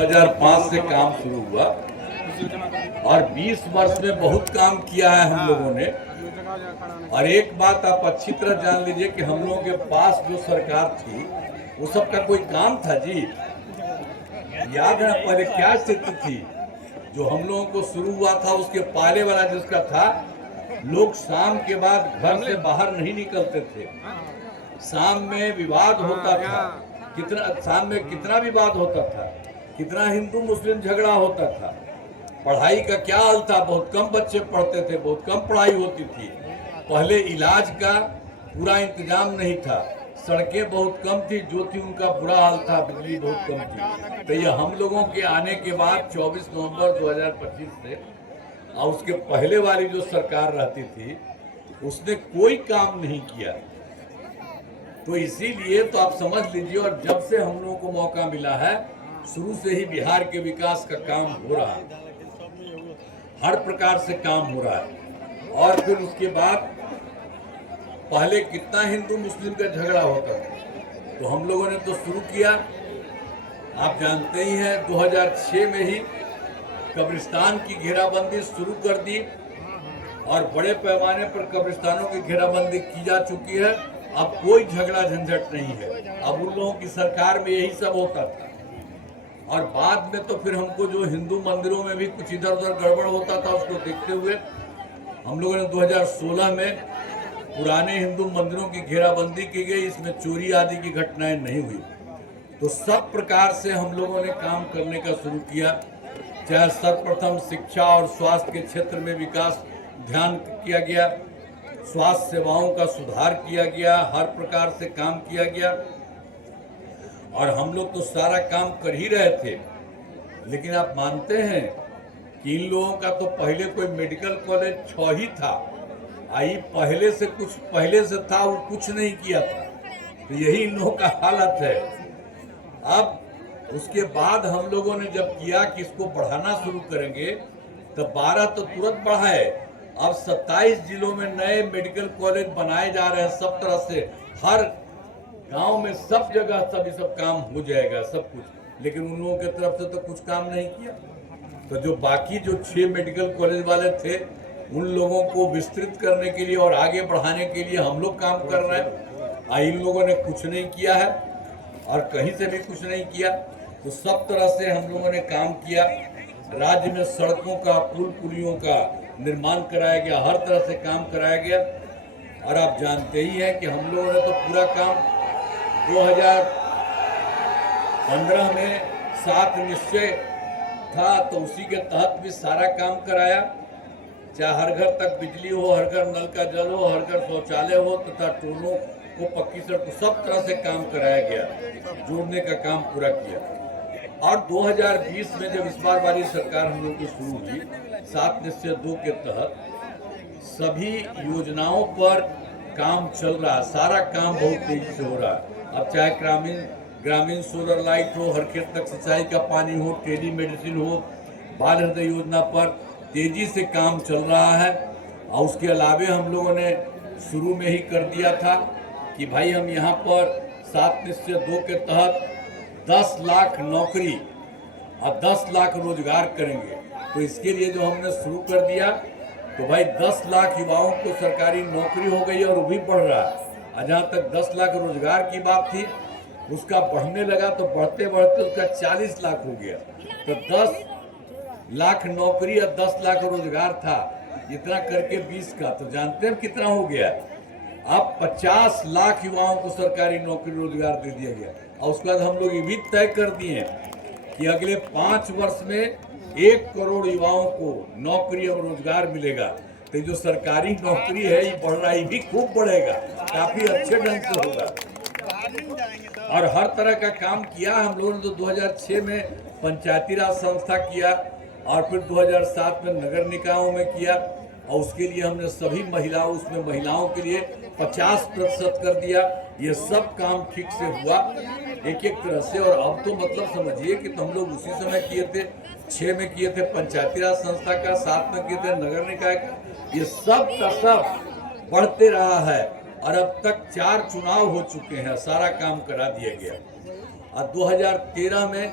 2005 से काम शुरू हुआ और 20 वर्ष में बहुत काम किया है हम लोगों ने। और एक बात आप अच्छी तरह जान लीजिए कि हम लोगों के पास जो सरकार थी वो सबका कोई काम था जी। याद है पहले क्या स्थिति थी? जो हम लोगों को शुरू हुआ था उसके पहले वाला जिसका था, लोग शाम के बाद घर से बाहर नहीं निकलते थे। शाम में विवाद होता था, शाम में कितना विवाद होता था, कितना हिंदू मुस्लिम झगड़ा होता था। पढ़ाई का क्या हाल था? बहुत कम बच्चे पढ़ते थे, बहुत कम पढ़ाई होती थी। पहले इलाज का पूरा इंतजाम नहीं था, सड़कें बहुत कम थी, जो थी उनका बुरा हाल था, बिजली बहुत कम थी। तो ये हम लोगों के आने के बाद 24 नवंबर 2025 से और उसके पहले वाली जो सरकार रहती थी उसने कोई काम नहीं किया। तो इसीलिए तो आप समझ लीजिए, और जब से हम लोगों को मौका मिला है शुरू से ही बिहार के विकास का काम हो रहा है, हर प्रकार से काम हो रहा है। और फिर उसके बाद पहले कितना हिंदू मुस्लिम का झगड़ा होता था, तो हम लोगों ने तो शुरू किया। आप जानते ही हैं 2006 में ही कब्रिस्तान की घेराबंदी शुरू कर दी और बड़े पैमाने पर कब्रिस्तानों की घेराबंदी की जा चुकी है। अब कोई झगड़ा झंझट नहीं है, अब उन लोगों की सरकार में यही सब होता था। और बाद में तो फिर हमको जो हिंदू मंदिरों में भी कुछ इधर उधर गड़बड़ होता था उसको देखते हुए हम लोगों ने 2016 में पुराने हिंदू मंदिरों की घेराबंदी की गई, इसमें चोरी आदि की घटनाएं नहीं हुई। तो सब प्रकार से हम लोगों ने काम करने का शुरू किया। चाहे सर्वप्रथम शिक्षा और स्वास्थ्य के क्षेत्र में विकास ध्यान किया गया, स्वास्थ्य सेवाओं का सुधार किया गया, हर प्रकार से काम किया गया। और हम लोग तो सारा काम कर ही रहे थे, लेकिन आप मानते हैं कि इन लोगों का तो पहले कोई मेडिकल कॉलेज 6 ही था, आई पहले से कुछ पहले से था, वो कुछ नहीं किया था। तो यही इन लोगों का हालत है। अब उसके बाद हम लोगों ने जब किया कि इसको बढ़ाना शुरू करेंगे, तो 12 तो तुरंत बढ़ाए, अब 27 जिलों में नए मेडिकल कॉलेज बनाए जा रहे हैं। सब तरह से हर गांव में सब जगह सब काम हो जाएगा सब कुछ, लेकिन उन लोगों की तरफ से तो कुछ काम नहीं किया। तो जो बाकी जो 6 मेडिकल कॉलेज वाले थे उन लोगों को विस्तृत करने के लिए और आगे बढ़ाने के लिए हम लोग काम कर रहे हैं। इन लोगों ने कुछ नहीं किया है और कहीं से भी कुछ नहीं किया। तो सब तरह से हम लोगों ने काम किया। राज्य में सड़कों का, पुल पुलियों का निर्माण कराया गया, हर तरह से काम कराया गया। और आप जानते ही हैं कि हम लोगों ने तो पूरा काम 2015 में 7 निश्चय था, तो उसी के तहत भी सारा काम कराया। चाहे हर घर तक बिजली हो, हर घर नल का जल हो, हर घर शौचालय हो तथा टोलों को पक्की सड़क, सब तरह से काम कराया गया, जोड़ने का काम पूरा किया। और 2020 में जब इस बार वाली सरकार हम लोग की शुरू हुई 7 निश्चय 2 के तहत सभी योजनाओं पर काम चल रहा है, सारा काम बहुत तेजी से हो रहा है। अब चाहे ग्रामीण सोलर लाइट हो, हर खेत तक सिंचाई का पानी हो, टेली मेडिसिन हो, बाल हृदय योजना पर तेजी से काम चल रहा है। और उसके अलावे हम लोगों ने शुरू में ही कर दिया था कि भाई हम यहाँ पर 7 निश्चय 2 के तहत 10 लाख नौकरी और 10 लाख रोजगार करेंगे। तो इसके लिए जो हमने शुरू कर दिया, तो भाई 10 लाख युवाओं को सरकारी नौकरी हो गई और वो भी बढ़ रहा है। जहाँ तक 10 लाख रोजगार की बात थी उसका बढ़ने लगा, तो बढ़ते बढ़ते उसका 40 लाख हो गया। तो 10 लाख नौकरी और 10 लाख रोजगार था, इतना करके 20 का, तो जानते हैं कितना हो गया? अब 50 लाख युवाओं को सरकारी नौकरी रोजगार दे दिया गया। और उसके बाद हम लोग ये भी तय कर दिए कि अगले 5 वर्ष में 1 करोड़ युवाओं को नौकरी और रोजगार मिलेगा। तो जो सरकारी नौकरी है ये बढ़ रहा है, भी खूब बढ़ेगा, काफी अच्छे ढंग से होगा। और हर तरह का काम किया हम लोगों ने। तो 2006 में पंचायती राज संस्था किया और फिर 2007 में नगर निकायों में किया, और उसके लिए हमने सभी महिलाओं, उसमें महिलाओं के लिए 50% कर दिया। ये सब काम ठीक से हुआ एक एक तरह से। और अब तो मतलब समझिए कि तो हम लोग उसी समय किए थे, 6 में किए थे पंचायती राज संस्था का, 7 में किए थे नगर निकाय का। ये सब का सब बढ़ते रहा है और अब तक 4 चुनाव हो चुके हैं, सारा काम करा दिया गया। और 2013 में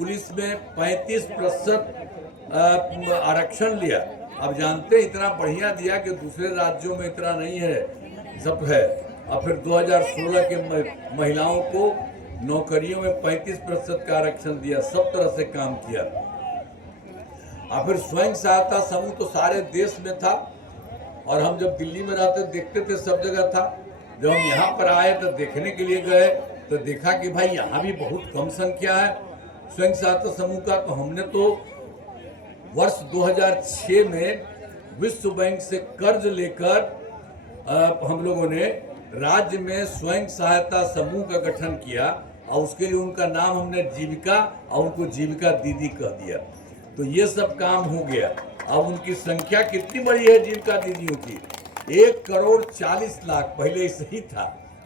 पुलिस में 35% आरक्षण लिया। अब जानते हैं इतना बढ़िया दिया कि दूसरे राज्यों में इतना नहीं है, सब है। और फिर 2016 के महिलाओं को नौकरियों में 35% का आरक्षण दिया, सब तरह से काम किया। और फिर स्वयं सहायता समूह तो सारे देश में था, और हम जब दिल्ली में रहते देखते थे सब जगह था। जब हम यहाँ पर आए तो देखने के लिए गए तो देखा कि भाई यहाँ भी बहुत कम संख्या है स्वयं सहायता समूह का। तो हमने तो वर्ष 2006 में विश्व बैंक से कर्ज लेकर हम लोगों ने राज्य में स्वयं सहायता समूह का गठन किया, और उसके लिए उनका नाम हमने जीविका, और उनको जीविका दीदी कह दिया। तो ये सब काम हो गया। अब उनकी संख्या कितनी बड़ी है जीविका दीदियों की, 1,40,00,000। पहले सही था,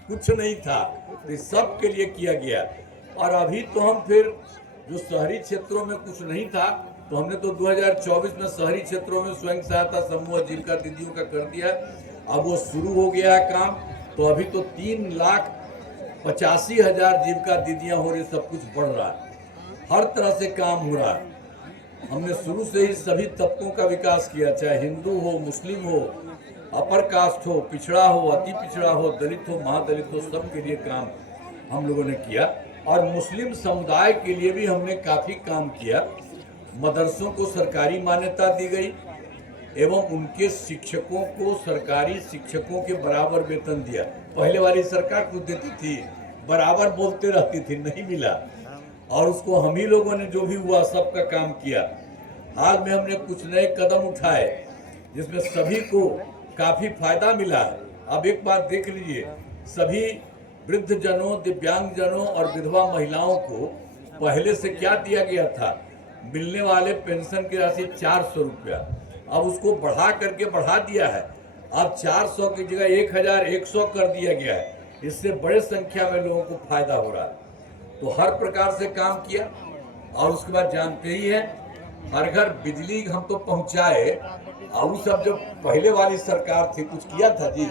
कुछ नहीं था, तो सब के लिए किया गया। और अभी तो हम फिर जो शहरी क्षेत्रों में कुछ नहीं था, तो हमने तो 2024 में शहरी क्षेत्रों में स्वयं सहायता समूह जीविका दीदियों का कर दिया। अब वो शुरू हो गया है काम। तो अभी तो 3,85,000 जीविका दीदियां हो रही, सब कुछ बढ़ रहा है, हर तरह से काम हो रहा है। हमने शुरू से ही सभी तबकों का विकास किया, चाहे हिंदू हो, मुस्लिम हो, अपर कास्ट हो, पिछड़ा हो, अति पिछड़ा हो, दलित हो, महादलित हो, सब के लिए काम हम लोगों ने किया। और मुस्लिम समुदाय के लिए भी हमने काफ़ी काम किया। मदरसों को सरकारी मान्यता दी गई, एवं उनके शिक्षकों को सरकारी शिक्षकों के बराबर वेतन दिया। पहले वाली सरकार कुछ देती थी, बराबर बोलते रहती थी, नहीं मिला, और उसको हम ही लोगों ने जो भी हुआ सबका काम किया। हाल में हमने कुछ नए कदम उठाए जिसमें सभी को काफ़ी फायदा मिला है। अब एक बात देख लीजिए, सभी वृद्ध जनों, दिव्यांग जनों और विधवा महिलाओं को पहले से क्या दिया गया था, मिलने वाले पेंशन की राशि 400 रुपया, अब उसको बढ़ा करके बढ़ा दिया है। अब 400 की जगह 1,100 कर दिया गया है। इससे बड़े संख्या में लोगों को फायदा हो रहा है। तो हर प्रकार से काम किया। और उसके बाद जानते ही हैं, हर घर बिजली हम तो पहुंचाए। और वो सब जो पहले वाली सरकार थी कुछ किया था जी,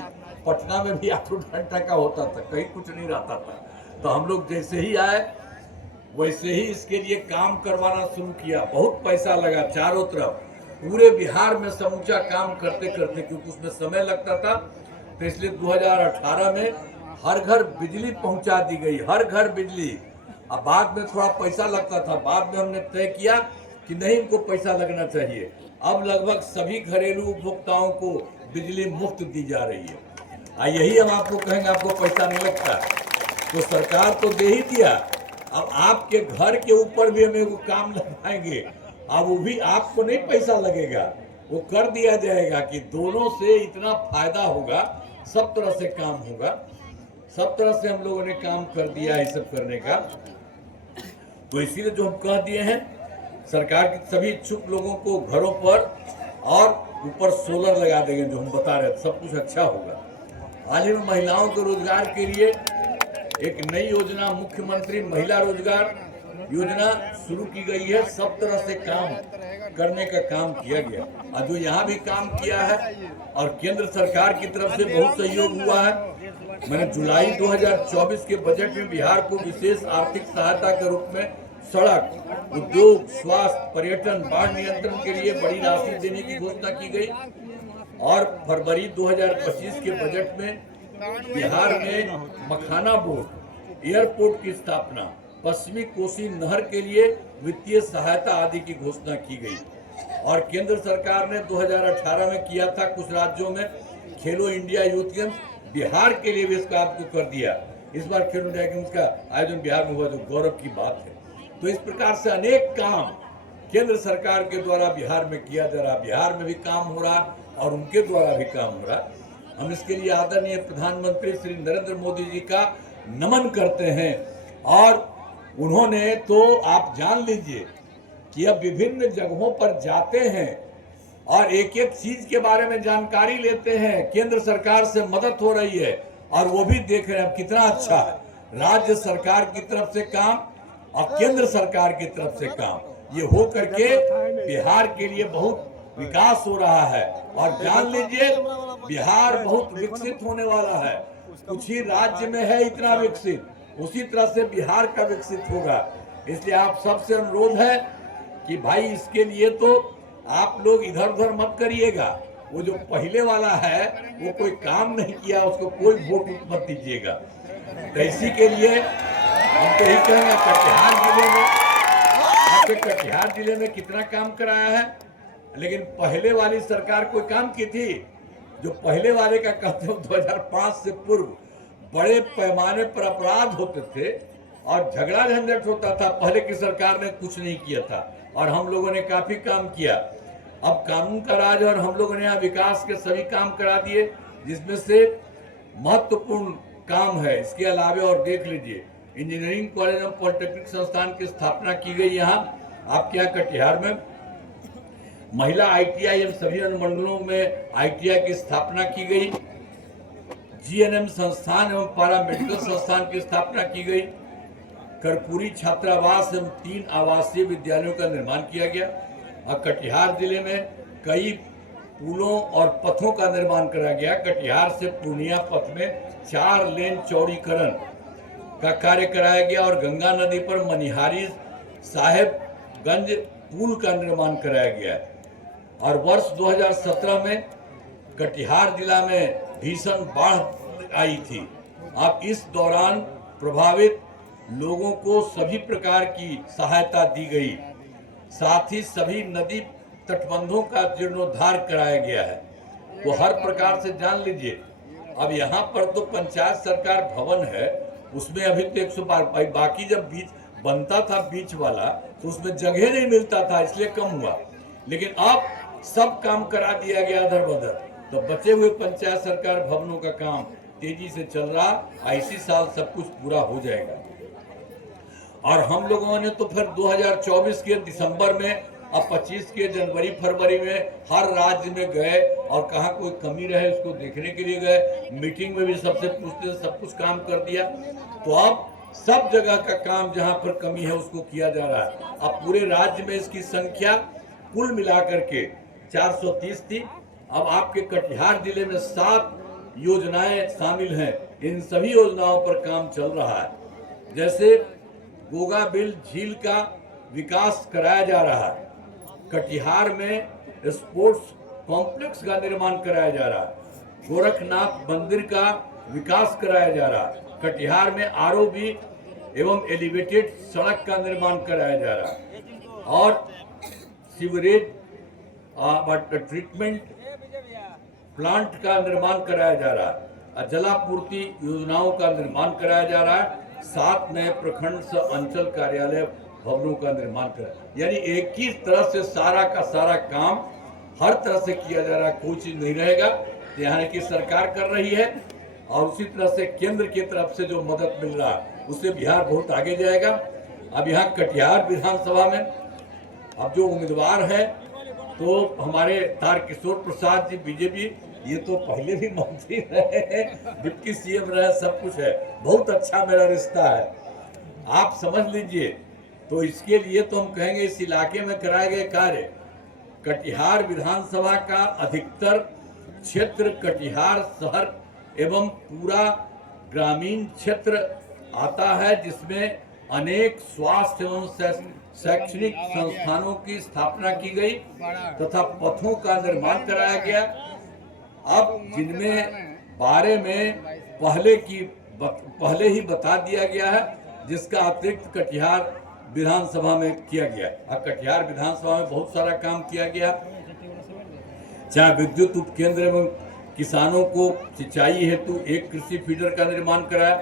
पटना में भी 8 घंटा का होता था, कहीं कुछ नहीं रहता था। तो हम लोग जैसे ही आए वैसे ही इसके लिए काम करवाना शुरू किया। बहुत पैसा लगा चारों तरफ, पूरे बिहार में समूचा काम करते करते, क्योंकि उसमें समय लगता था। तो इसलिए 2018 में हर घर बिजली पहुंचा दी गई, हर घर बिजली। अब बाद में थोड़ा पैसा लगता था, बाद में हमने तय किया कि नहीं, इनको पैसा लगना चाहिए। अब लगभग सभी घरेलू उपभोक्ताओं को बिजली मुफ्त दी जा रही है। यही हम आपको कहेंगे, आपको पैसा नहीं लगता, तो सरकार तो दे ही दिया। अब आपके घर के ऊपर भी हम एगो काम लगवाएंगे, अब वो भी आपको नहीं पैसा लगेगा, वो कर दिया जाएगा कि दोनों से इतना फायदा होगा, सब तरह से काम होगा। सब तरह से हम लोगों ने काम कर दिया है सब करने का। तो इसीलिए जो हम कह दिए हैं, सरकार के सभी इच्छुक लोगों को घरों पर और ऊपर सोलर लगा देंगे, जो हम बता रहे थे, सब कुछ अच्छा होगा। हाल ही में महिलाओं के रोजगार के लिए एक नई योजना, मुख्यमंत्री महिला रोजगार योजना शुरू की गई है। सब तरह से काम करने का काम किया गया, और जो यहाँ भी काम किया है, और केंद्र सरकार की तरफ से बहुत सहयोग हुआ है। मैंने जुलाई 2024 के बजट में बिहार को विशेष आर्थिक सहायता के रूप में सड़क, उद्योग, स्वास्थ्य, पर्यटन, बाढ़ नियंत्रण के लिए बड़ी राशि देने की घोषणा की गई। और फरवरी 2025 के बजट में बिहार में मखाना बोर्ड, एयरपोर्ट की स्थापना, पश्चिमी कोसी नहर के लिए वित्तीय सहायता आदि की घोषणा की गई। और केंद्र सरकार ने 2018 में किया था कुछ राज्यों में खेलो इंडिया यूथ गेम्स, बिहार के लिए भी इसका आपको कर दिया। इस बार खेलो इंडिया गेम्स का आयोजन बिहार में हुआ, जो गौरव की बात है। तो इस प्रकार से अनेक काम केंद्र सरकार के द्वारा बिहार में किया जा रहा, बिहार में भी काम हो रहा और उनके द्वारा भी काम हो रहा। हम इसके लिए आदरणीय प्रधानमंत्री श्री नरेंद्र मोदी जी का नमन करते हैं। और उन्होंने तो आप जान लीजिए कि अब विभिन्न जगहों पर जाते हैं और एक एक चीज के बारे में जानकारी लेते हैं। केंद्र सरकार से मदद हो रही है और वो भी देख रहे हैं कितना अच्छा है। राज्य सरकार की तरफ से काम और केंद्र सरकार की तरफ से काम, ये हो करके बिहार के लिए बहुत विकास हो रहा है। और जान लीजिए बिहार बहुत विकसित होने वाला है। कुछ ही राज्य में है इतना विकसित, उसी तरह से बिहार का विकसित होगा। इसलिए आप सबसे अनुरोध है कि भाई इसके लिए तो आप लोग इधर उधर मत करिएगा। वो जो पहले वाला है वो कोई काम नहीं किया, उसको कोई वोट मत दीजिएगा। तो इसी के लिए हम तो यही कहेंगे, कटिहार जिले में कितना काम कराया है, लेकिन पहले वाली सरकार कोई काम की थी? जो पहले वाले का कहते हो 2005 से पूर्व बड़े पैमाने पर अपराध होते थे और झगड़ा झंझट होता था, पहले की सरकार ने कुछ नहीं किया था और हम लोगों ने काफी काम किया। अब कानून का राज और हम लोगों ने यहाँ विकास के सभी काम करा दिए, जिसमें से महत्वपूर्ण काम है। इसके अलावे और देख लीजिए, इंजीनियरिंग कॉलेज एवं पॉलिटेक्निक संस्थान की स्थापना की गई यहाँ आपके यहाँ कटिहार में। महिला ITI एवं सभी अनुमंडलों में ITI की स्थापना की गई। GNM संस्थान एवं पारा मेडिकल संस्थान की स्थापना की गई। कर्पूरी छात्रावास एवं 3 आवासीय विद्यालयों का निर्माण किया गया और कटिहार जिले में कई पुलों और पथों का निर्माण कराया गया। कटिहार से पूर्णिया पथ में 4 लेन चौड़ीकरण का कार्य कराया गया और गंगा नदी पर मनिहारी साहेबगंज पुल का निर्माण कराया गया। और वर्ष 2017 में कटिहार जिला में भीषण बाढ़ आई थी। अब इस दौरान प्रभावित लोगों को सभी प्रकार की सहायता दी गई, साथ ही सभी नदी तटबंधों का जीर्णोद्धार कराया गया है। तो हर प्रकार से जान लीजिए, अब यहाँ पर तो पंचायत सरकार भवन है, उसमें अभी तो 112, बाकी जब बीच बनता था बीच वाला तो उसमें जगह नहीं मिलता था, इसलिए कम हुआ। लेकिन अब सब काम करा दिया गया अदर बदर, तो बचे हुए पंचायत सरकार भवनों का काम तेजी से चल रहा। इसी साल सब कुछ पूरा हो जाएगा। और हम लोगों ने तो फिर 2024 के दिसंबर में, अब 25 के जनवरी फरवरी में हर राज्य में गए और कहाँ कोई कमी रहे उसको देखने के लिए गए। मीटिंग में भी सबसे पूछते, सब कुछ काम कर दिया। तो अब सब जगह का काम जहाँ पर कमी है उसको किया जा रहा है। अब पूरे राज्य में इसकी संख्या कुल मिलाकर के 430 थी। अब आपके कटिहार जिले में 7 योजनाएं शामिल हैं। इन सभी योजनाओं पर काम चल रहा है। जैसे गोगाबिल झील का विकास कराया जा रहा है, कटिहार में स्पोर्ट्स कॉम्प्लेक्स का निर्माण कराया जा रहा है, गोरखनाथ मंदिर का विकास कराया जा रहा है, कटिहार में ROB एवं एलिवेटेड सड़क का निर्माण कराया जा रहा है और सीवरेज ट्रीटमेंट प्लांट का निर्माण कराया जा रहा है, जलापूर्ति योजनाओं का निर्माण कराया जा रहा है। 7 नए प्रखंड से अंचल कार्यालय भवनों का निर्माण कराया, यानी एक ही तरह से सारा का सारा काम हर तरह से किया जा रहा है, कोई चीज नहीं रहेगा। यहाँ की सरकार कर रही है और उसी तरह से केंद्र की तरफ से जो मदद मिल रहा है उससे बिहार बहुत आगे जाएगा। अब यहाँ कटिहार विधानसभा में अब जो उम्मीदवार है तो हमारे तारकिशोर प्रसाद जी बीजेपी, ये तो पहले भी मंत्री रहे, डिप्टी CM रहे, सब कुछ है, बहुत अच्छा मेरा रिश्ता है, आप समझ लीजिए। तो इसके लिए तो हम कहेंगे इस इलाके में कराए गए कार्य, कटिहार विधानसभा का अधिकतर क्षेत्र कटिहार शहर एवं पूरा ग्रामीण क्षेत्र आता है, जिसमें अनेक स्वास्थ्य एवं शैक्षणिक संस्थानों की स्थापना की गई तथा पथों का निर्माण कराया गया। अब जिनमें बारे में पहले ही बता दिया गया है, जिसका अतिरिक्त कटिहार विधानसभा में किया गया। अब कटिहार विधानसभा में बहुत सारा काम किया गया, चाहे विद्युत उपकेंद्र एवं किसानों को सिंचाई हेतु 1 कृषि फीडर का निर्माण कराया।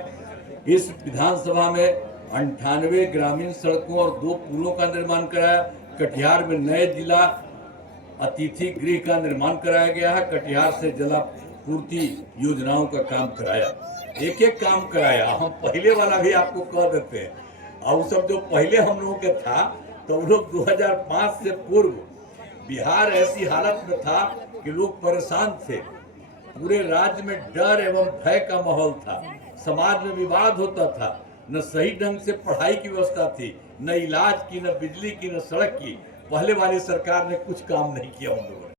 इस विधानसभा में 98 ग्रामीण सड़कों और 2 पुलों का निर्माण कराया। कटिहार में नए जिला अतिथि गृह का निर्माण कराया गया है। कटिहार से जलापूर्ति योजनाओं का काम कराया, एक एक काम कराया। हम पहले वाला भी आपको कह देते हैं, और सब जो पहले हम लोगों के था तो वो लोग 2005 से पूर्व बिहार ऐसी हालत में था कि लोग परेशान थे, पूरे राज्य में डर एवं भय का माहौल था, समाज में विवाद होता था, न सही ढंग से पढ़ाई की व्यवस्था थी, न इलाज की, न बिजली की, न सड़क की। पहले वाली सरकार ने कुछ काम नहीं किया उन लोगों ने।